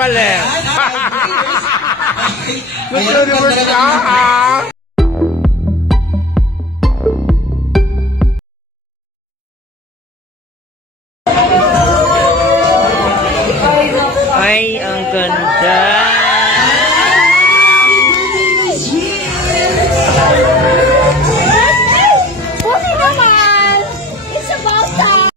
palit. Gusto ni mo siya, Ay, ang ganda. Buti naman! It's about time!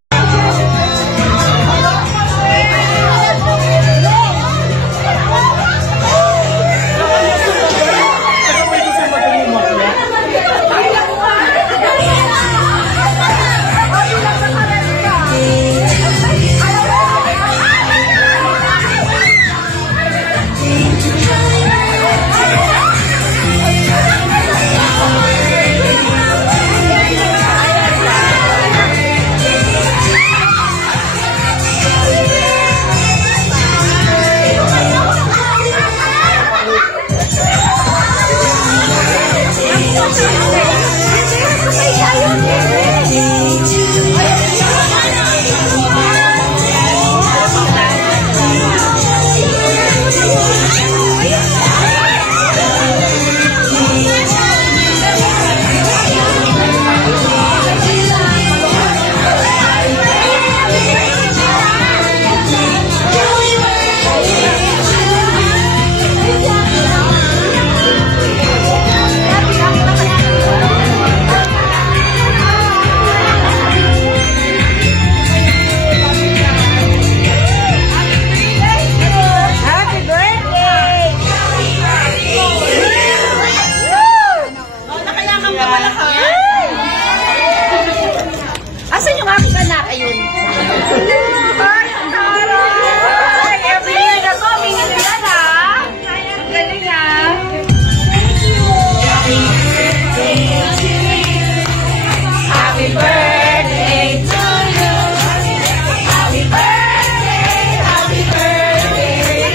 Asan yung aking anak? Ayun. Ay, ang taray! Every year na to, mingin nila na. Ang galing ha. Happy birthday to you. Happy birthday, happy birthday, happy birthday to you.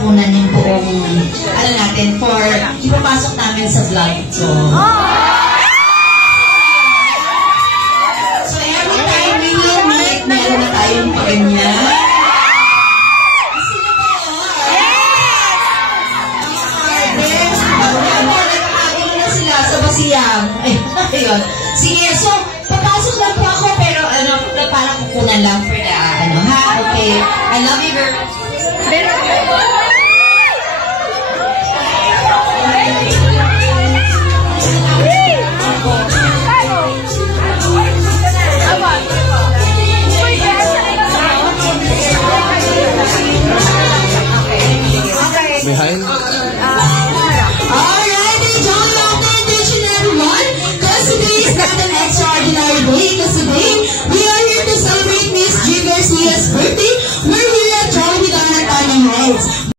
Kunan yung buong, ano natin, for ipapasok namin sa vlog. So every time we will meet, meron na tayong pakanya. Gusto niyo ba yun? Nakakagulo na sila sa basiyang. Ayun. Sige, so, papasok lang po ako, pero parang kukunan lang for the, ha? Okay. I love you, girl. Behind? Alright, enjoy your attention, everyone. Because today is not an extraordinary day. Because today, we are here to celebrate Miss G. Garcia's birthday. We're here at Jolly with our Heights.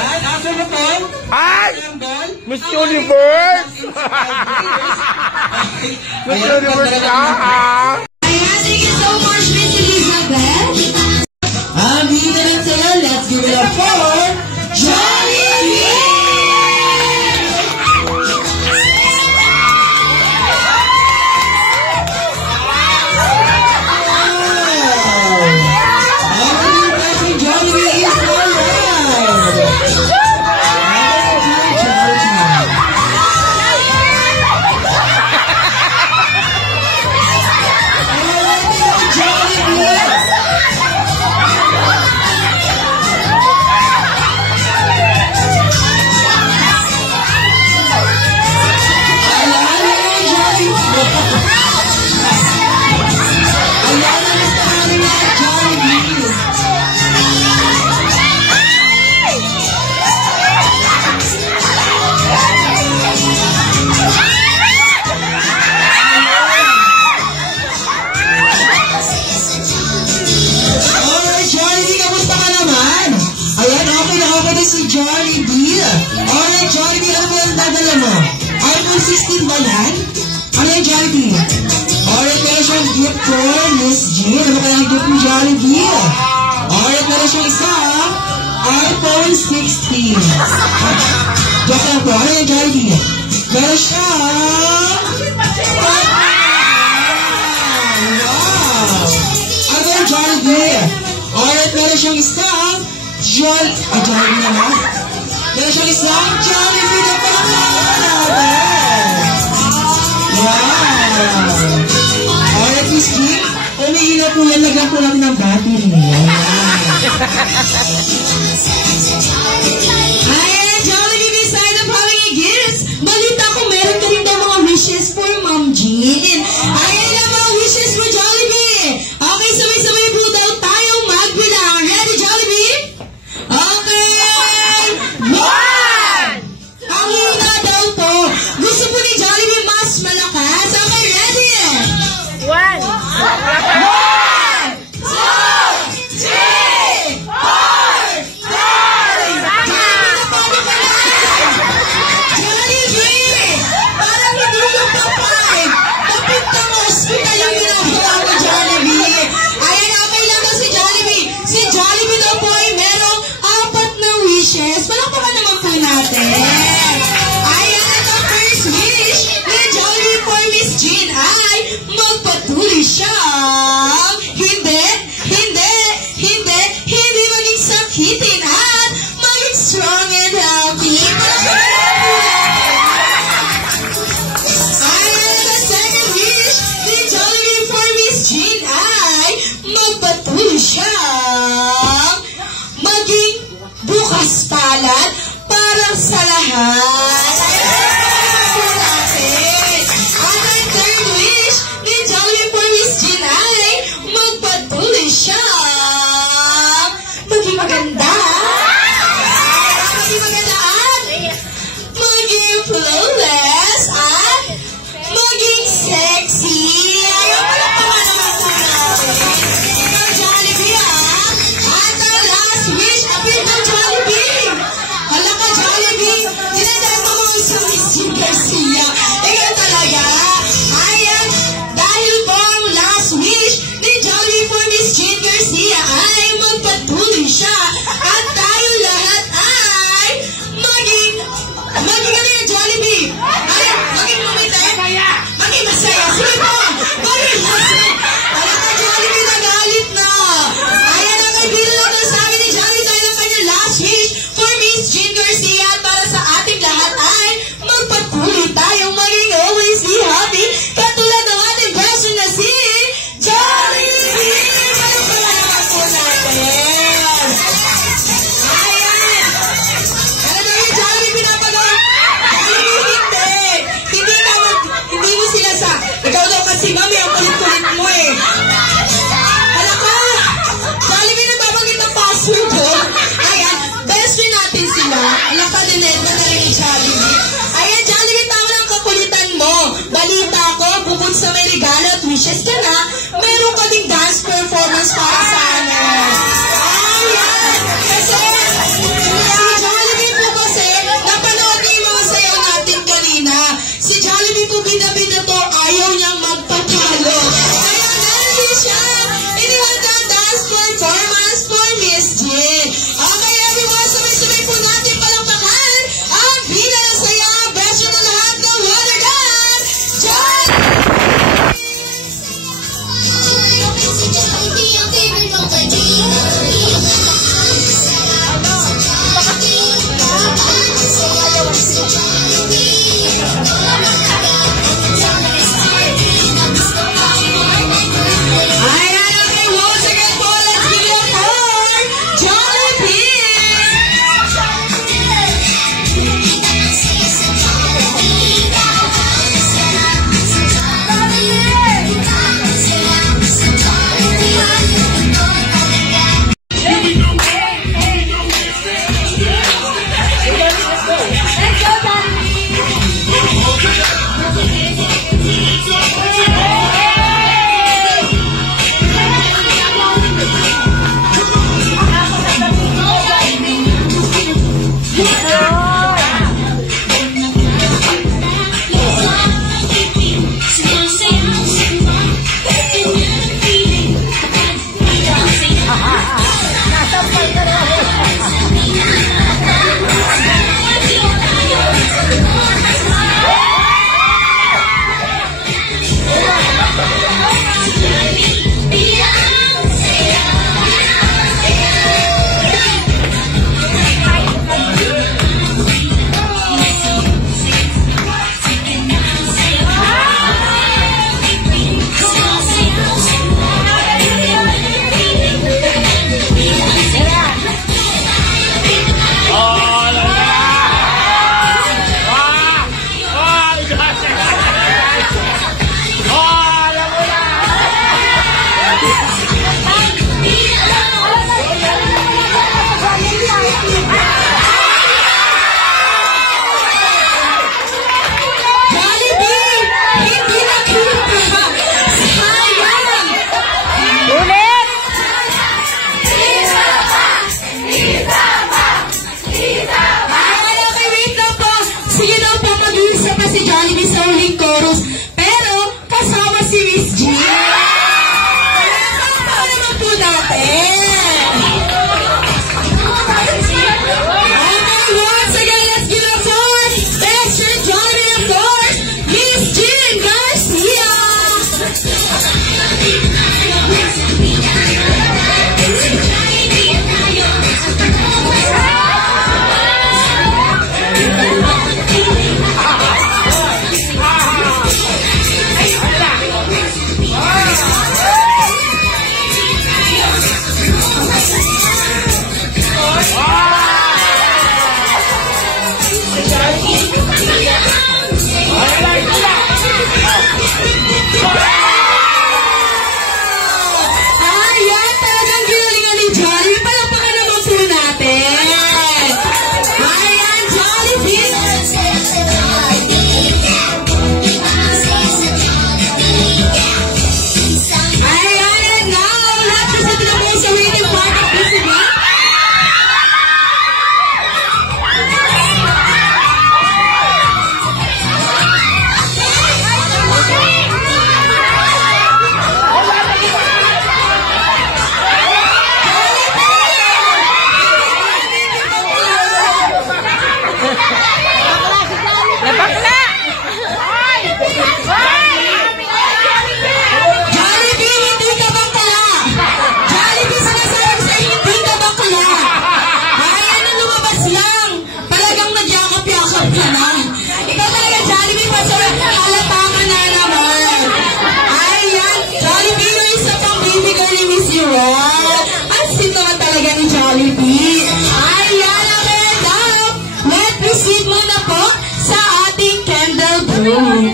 Ayan, after mo to. Ay! Miss Universe! Miss Universe ka, ah! Ayan, thank you so much, Miss Elizabeth. Dito na sa'yo, let's give it up for Jollibee! Si Jollibee. Alright, Jollibee, ano ba yung dadala mo? iPhone 16 ba yan? Ano yung Jollibee? Alright, meron siyang gift for Miss Jean. Ano ba kaya gift ni Jollibee? Alright, meron siyang isang iPhone 16. Joke lang po. Ano yung Jollibee? Meron siyang... Wow! Ano yung Jollibee? Alright, meron siyang isang Jollibee naman. Meron siyang isang Jollibee na pangalaban. Wow! Alright, Miss Jean, umihila po yan. Lagyan po natin ang battery. Ayan, Jollibee, beside of having a gifts, balita ko meron ka rin daw mga wishes for Ma'am Jean. Ayan lang mga wishes for Jollibee. Okay, sabay-sabay po daw tayong magbilang. Ready, Jollibee? Okay! One! Ang hina daw to. Gusto po ni Jollibee mas malakas. Okay, ready? One! One! Two! Three! Four! Five! Jollibee! Parang hindi yung pa-five. Papunta mo, hospital yung ginagawa mo, Jollibee. Ayan, okay lang daw si Jollibee. Si Jollibee daw po ay merong 4 na wishes. Palakpakan naman po natin. Ayan, ang first wish ni Jollibee for Miss Jean ay magpatuloy siyang hindi maging sakitin at maging strong and healthy. Ayan, the second wish ni Jollibee for Miss Jean ay magpatuloy siyang maging bukas palad para sa lahat. At ang third wish ni Jollibee for Miss Jean ay magpatuloy siyang maging maganda. Maging maganda at maging flawless at maging sexy. Ayaw pala pa naman po natin. Ikaw, Jollibee, ah. At ang last wish, appeal ng Jollibee. Hala ka, Jollibee. Dinadala mo mga isang Miss Jean Garcia. Ikaw talaga. Ayan, dahil po ang last wish ni Jollibee for Miss Jean Garcia ay magpatuloy siya. At tayo lahat ay maging ano yung Jollibee? Ay, maging mamita. Maging masaya. Sige po. Maging masaya. Hala ka, Jollibee, nagalit na. Ayan, ang kaibigan lang na sabi ni Jollibee dahil ang kanyang last wish for Miss Jean Garcia at para sa ating lahat ay magpatuloy tayong maging always be happy katulad ng ating person na si Jollibee! Palakpakan po natin! Ayan! Ano daw yung Jollibee na pag-on? Jollibee, hindi mo sila sa... Ikaw daw kasi, mami, ang kulit-kulit mo eh. Hala ka! Jollibee, nagbabanggit ng password ko. Ayan, best friend natin sila. Hala ka, dinedma na rin ni Jollibee. Ayan, Jollibee, tama lang kakulitan mo. Balita ko, bukod sa may regalo at wishes ka na, meron ka ding dance performance para sa amin. Ayan! Kasi, si Jollibee oras lang. Talagang nagyakap-yakap ka na. Ikaw talaga, Jollibee, masarap na halata ka na naman. Ayan, Jollibee na isa pang bibigay ni Miss Eurot. Ang sito na talaga ni Jollibee. Ayan, Amanda. Let's proceed muna po sa ating candle bloom.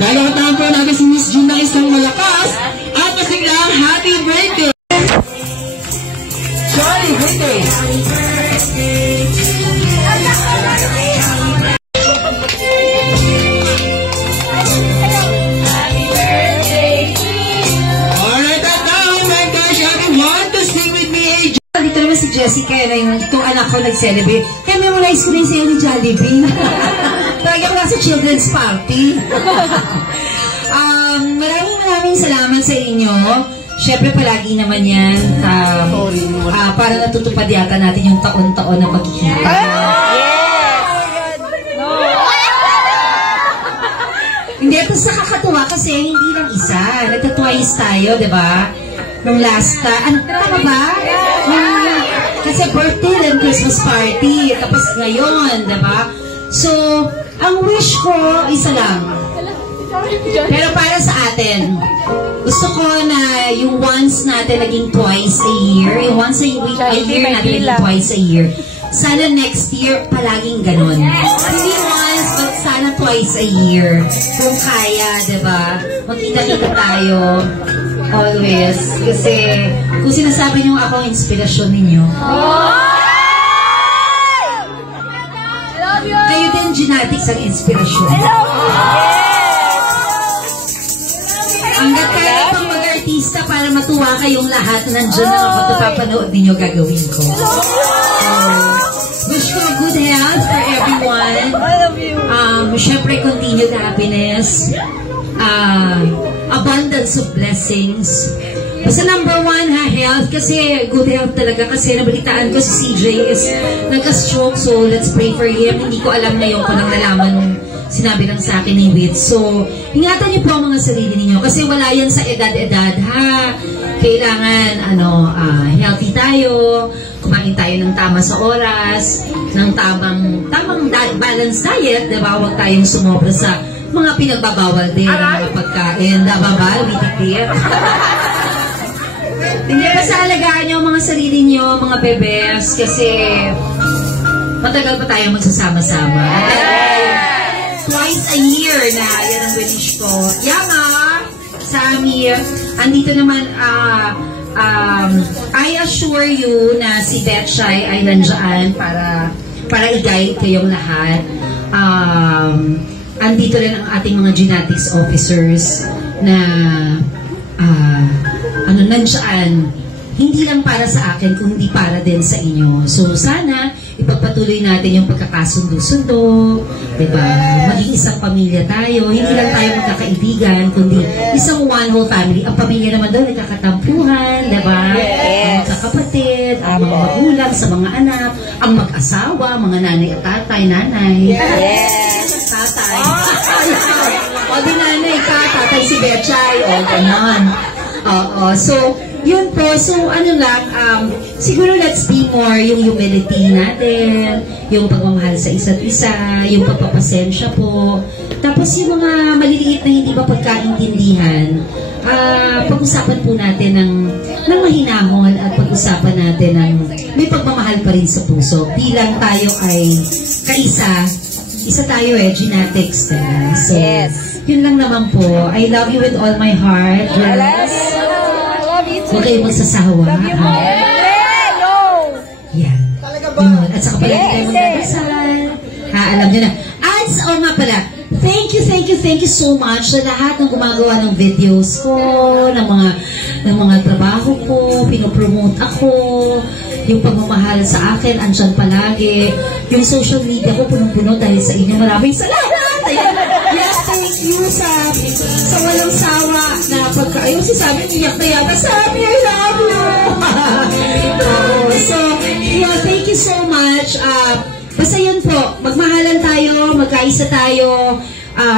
Lalawataan po natin si Miss June na isang malakas at pasiglang happy birthday! Jolly birthday! Alright, at now, oh my gosh, everyone to sing with me a dito naman si Jessica, itong anak ko nag-celebrate. Kaya memorize ko rin sa'yo ni Jollibee. Talagang nasa children's party. Maraming salamat sa inyo. Siyempre palagi naman yan para natutupad yata natin yung taon-taon na pagkikita. Hindi, tapos nakakatuwa kasi hindi lang isa. Nagtatwice tayo, di ba? Nung last tama ba? Kasi birthday and Christmas party. Tapos ngayon, di ba? So, ang wish ko, isa lang. Pero para sa atin, gusto ko na yung once natin naging twice a year, yung once a year natin naging twice a year. Sana next year, palaging ganon. Hindi once, but sana twice a year. Kung kaya, diba? Magkita-kita tayo. Always. Kasi, kung sinasabi niyo ako, inspirasyon ninyo. Kayo din, genetics ang inspirasyon. Hanggat kaya pang mag-artista para matuwa kayong lahat, nandiyan na ako ito papanood ninyo gagawin ko. Wish ko good health for everyone. I love you. Siyempre, continued happiness. Abundance of blessings. Basta number one, health. Kasi good health talaga. Kasi nabalitaan ko si CJ is nagka-stroke. So, let's pray for him. Hindi ko alam ngayon ko nang nalaman sinabi lang sa akin ni Wit. So, ingatan niyo po ang mga sarili ninyo. Kasi wala yan sa edad-edad, ha? Kailangan, healthy tayo. Kumain tayo ng tama sa oras. Ng tamang balanced diet. Diba? Huwag tayong sumobra sa mga pinagbabawal din. Mga pagkain. Dababal, bitikit. Hindi ba sa alagaan niyo mga sarili niyo, mga bebes, kasi matagal pa tayo magsasama-sama. Twice a year na yan ang wish ko. Yama, Sammy, andito naman, I assure you na si Betchay ay nandiyan para i-guide kayong lahat. Andito rin ang ating mga genetics officers na nandiyan, hindi lang para sa akin, kundi para din sa inyo. So, sana, ipagpatuloy natin yung pagkakasundo-sundo, diba? Maging isang pamilya tayo. Hindi lang tayo magkakaibigan, kundi isang one whole family. Ang pamilya naman doon, nagkakatampuhan, diba? Ang magkakapatid, ang mga magulang sa mga anak, ang mag-asawa, mga nanay at nanay. Tatay. O, di nanay ka, tatay si Betchay, o, ganon. So, yun po. So, siguro let's be more yung humility natin, yung pagmamahal sa isa't isa, yung pagpapasensya po. Tapos yung mga maliliit na hindi ba pagkaintindihan, pag-usapan po natin ng mahinahon at pag-usapan natin ng may pagmamahal pa rin sa puso. Bilang tayo ay isa tayo genetics. So, yun lang naman po. I love you with all my heart. Yes. Huwag kayong magsasawa. Yan. Yun. At saka pala kayo magdadasal. Alam nyo na. At guys, nga pala, thank you so much sa lahat ng gumagawa ng videos ko, ng mga trabaho ko, pinopromote ako, yung pagmamahal sa akin, andyan palagi, yung social media ko punong-puno dahil sa inyo. Maraming salamat! Ayan. Yes, thank you sa walang sawa na pagka, si Sabi, iyak na yata, Sabi, I love you! So, yeah, thank you so much. Basta yun po, magmahalan tayo, magkaisa tayo,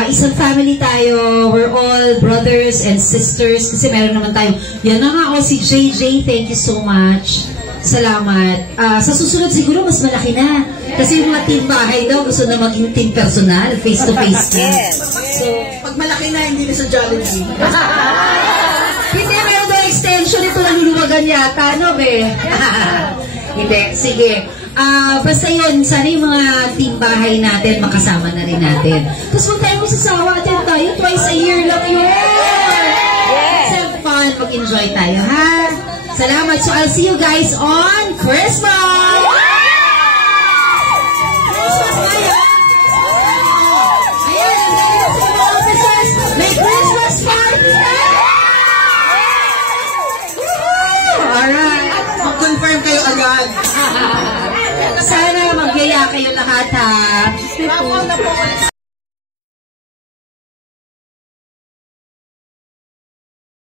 isang family tayo, we're all brothers and sisters, kasi meron naman tayo. Yan na nga ako, si JJ, thank you so much. Salamat. Sa susunod siguro, mas malaki na. Kasi yung mga team bahay daw, gusto na maging team personal, face-to-face na. So, pag malaki na, hindi na sa Jollibee. Hindi, meron daw extension, ito naluluwagan yata, no, be? Hindi, sige. Basta yun, sana yung mga team bahay natin, makasama na rin natin. Tapos kung tayo masasawa, attend tayo, twice a year lang yun. Let's have fun, mag-enjoy tayo, ha? Salamat. So, I'll see you guys on Christmas! Christmas tayo! Ayan, ang galing sa mga officers. May Christmas party na! Alright. Mag-confirm kayo agad. Sana magyaya kayo lahat, ha?